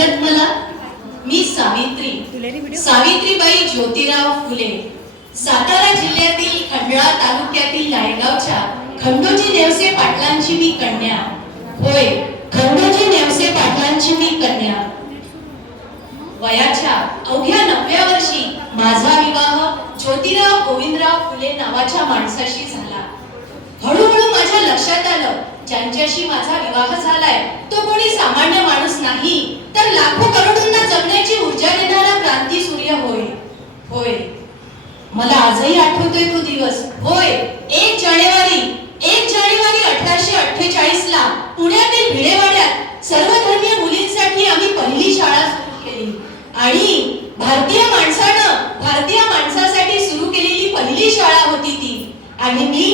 ओळखलत मला? मी सावित्री. सावित्रीबाई ज्योतिराव फुले. सातारा जिल्ह्यातील खंडळा तालुक्यातील नायगावच्या खंडोजी नेवसे पाटलांची मी कन्या. होय खंडोजी नेवसे पाटलांची मी कन्या. वयाच्या अवघ्या नवव्या वर्षी माझा विवाह ज्योतिराव गोविंदराव फुले नावाच्या माणसाशी झाला. हळूहळू माझ्या लक्षात आलं ज्यांच्याशी माझा विवाह झालाय तो कोणी सामान्य माणूस नाही. तर लाखो करोडोंना जगण्याची ऊर्जा देणारा क्रांती सूर्य होय. होय. मला आजही आठवतोय तो दिवस. होय. एक जानेवारी एक जानेवारी अठराशे अठ्ठेचाळीस ला पुण्यातील भिडेवाड्यात सर्वधर्मीय मुलींसाठी आम्ही पहिली शाळा सुरू केली. आणि भारतीय माणसानं भारतीय माणसासाठी सुरू केलेली पहिली शाळा होती ती. आणि मी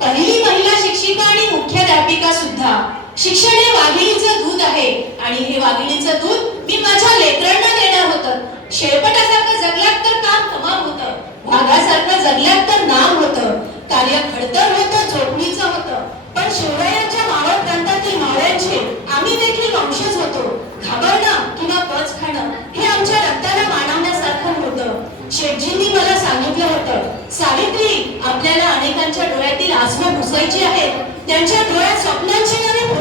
पहिली महिला शिक्षिका आणि मुख्याध्यापिका सुद्धा शिक्षण हे वाघिणीचं दूध आहे आणि हे वाघिणीचं दूध मी माझ्या लेकरांना देणार होतं शेळपटासारखं जगल्यात तर काम तमाम होतं वाघासारखं जगल्यात तर नाम होतं कार्य होतं जोडणीचं होतं. पण शिवरायांच्या मावळ प्रांतातील मावळ्यांचे आम्ही देखील वंशज होतो. घाबरणं किंवा पच खाणं हे आमच्या रक्ताला मानवण्यासारखं होतं शेठजींनी मला सांगितलं होतं सावित्री आपल्याला अनेकांच्या डोळ्यातील आसमा घुसायची आहे त्यांच्या डोळ्यात स्वप्नांची नवी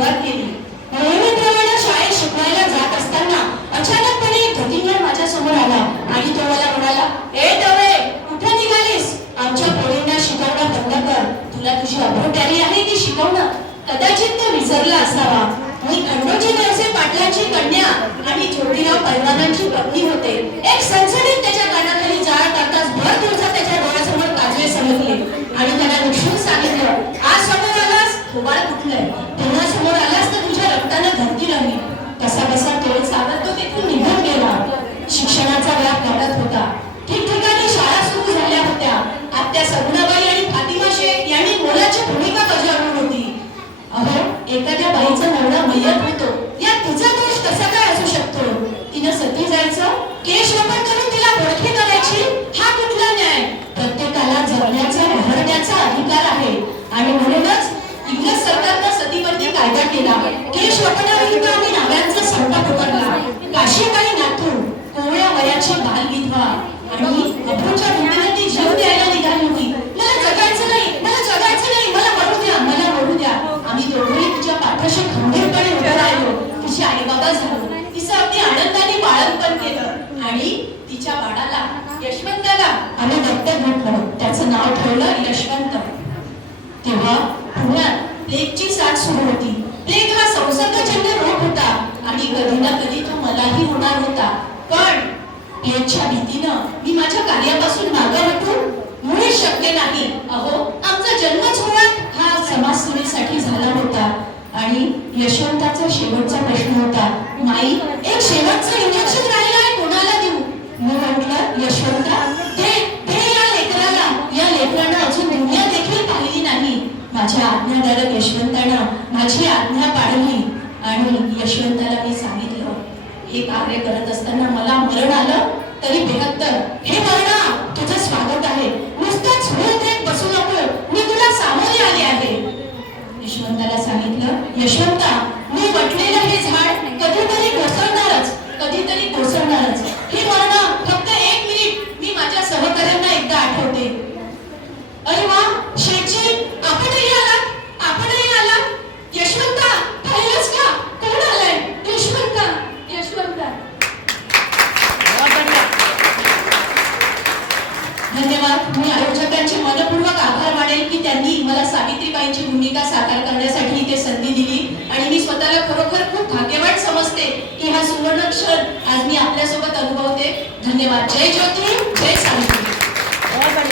सुरुवात केली. नेहमीप्रमाणे शाळेत शिकवायला जात असताना अचानकपणे एक धोतीगार माझ्यासमोर आला आणि तो मला म्हणाला ए डवे कुठे निघालीस? आमच्या पोळींना शिकवणं बंद कर. तुला तुझी अभ्रट्यारी आहे ती शिकवणं. कदाचित तो विसरला असावा. मी खंडोजी नरसे पाटलांची कन्या आणि ज्योतिराव पैलवानांची पत्नी होते एक सणसणीत त्याच्या कानाखाली जाळ टाकताच भर दिवसा त्याच्या डोळ्यासमोर काजवे समजले आणि त्याला निक्षून सांगितलं आज समोर आलास थोबाड कुठलंय पुन्हा समोर आलास तर तुझ्या रक्तानं धरती राहील कसा कसा तोल सावरत तो तिथून निघून गेला शिक्षणाचा व्याप घडत होता. ठिकठिकाणी शाळा सुरू झाल्या होत्या. आत्या सगुणाबाई आणि फातिमा शेख यांनी मोलाची भूमिका बजावली होती. अहो एखाद्या बाईचा नवरा मय्यत होतो. या तिचा दोष कसा काय असू शकतो? तिनं सती जायचं? केश वापर करून तिला ओळखी करायची? हा कुठला न्याय? प्रत्येकाला जगण्याचा राहण्याचा अधिकार आहे. आणि म्हणूनच इंग्रज सरकारनं सतीवरती कायदा केला. केश वपनाविरुद्ध आणि नाव्यांचा संप उभारला काशी बाल विधवा आणि अब्रूच्या भिंतीने ती जीव द्यायला निघाली होती मला जगायचं नाही मला जगायचं नाही मला मरू द्या मला मरू द्या. आम्ही दोघेही तिच्या पाठीशी खंबीरपणे उभे राहिलो. तिचे आई बाबा झालो. तिचं अगदी आनंदाने बाळणपण केलं. आणि तिच्या बाळाला यशवंताला आम्ही दत्तक म्हटलं. त्याचं नाव ठेवलं यशवंत. तेव्हा पुण्यात प्लेगची साथ सुरू होती प्लेग हा संसर्गजन्य रोग होता आणि कधी ना कधी तो मलाही होणार होता पण प्लेगच्या भीतीनं मी माझ्या कार्यापासून मागे हटून मुळे शक्य नाही. अहो आमचा जन्मच मुळात हा समाजसेवेसाठी झाला होता. आणि यशवंताचा शेवटचा प्रश्न होता माई एक शेवटचं इंजेक्शन राहिलं आहे कोणाला देऊ? मी म्हटलं यशवंता दे दे या लेकराला. या लेकरानं अजून दुनिया देखील पाहिली नाही. माझ्या आज्ञाधारक यशवंतानं माझी आज्ञा पाळली. आणि यशवंताला मी सांगितलं हे कार्य करत असताना मला मरण आलं. तरी बेहत्तर. हे मरणा तुझं स्वागत आहे नुसतंच होत देत बसू नको मी तुला सामोरे आले आहे यशवंताला सांगितलं यशवंता मी वटलेलं हे झाड कधीतरी कोसळणारच कधीतरी कोसळणारच हे मरणा फक्त एक मिनिट मी माझ्या सहकार्यांना एकदा आठवते अरे वा शेठजी आपणही आलात आपणही आलात यशवंता पाहिलंच का कोण आलाय यशवंता यशवंता धन्यवाद. मी आयोजकांचे मनपूर्वक आभार मानेल की त्यांनी मला सावित्रीबाईंची भूमिका साकार करण्यासाठी इथे संधी दिली. आणि मी स्वतःला खरोखर खूप भाग्यवान समजते की हा सुवर्ण क्षण आज मी आपल्यासोबत अनुभवते. धन्यवाद. जय ज्योती जय सावित्री.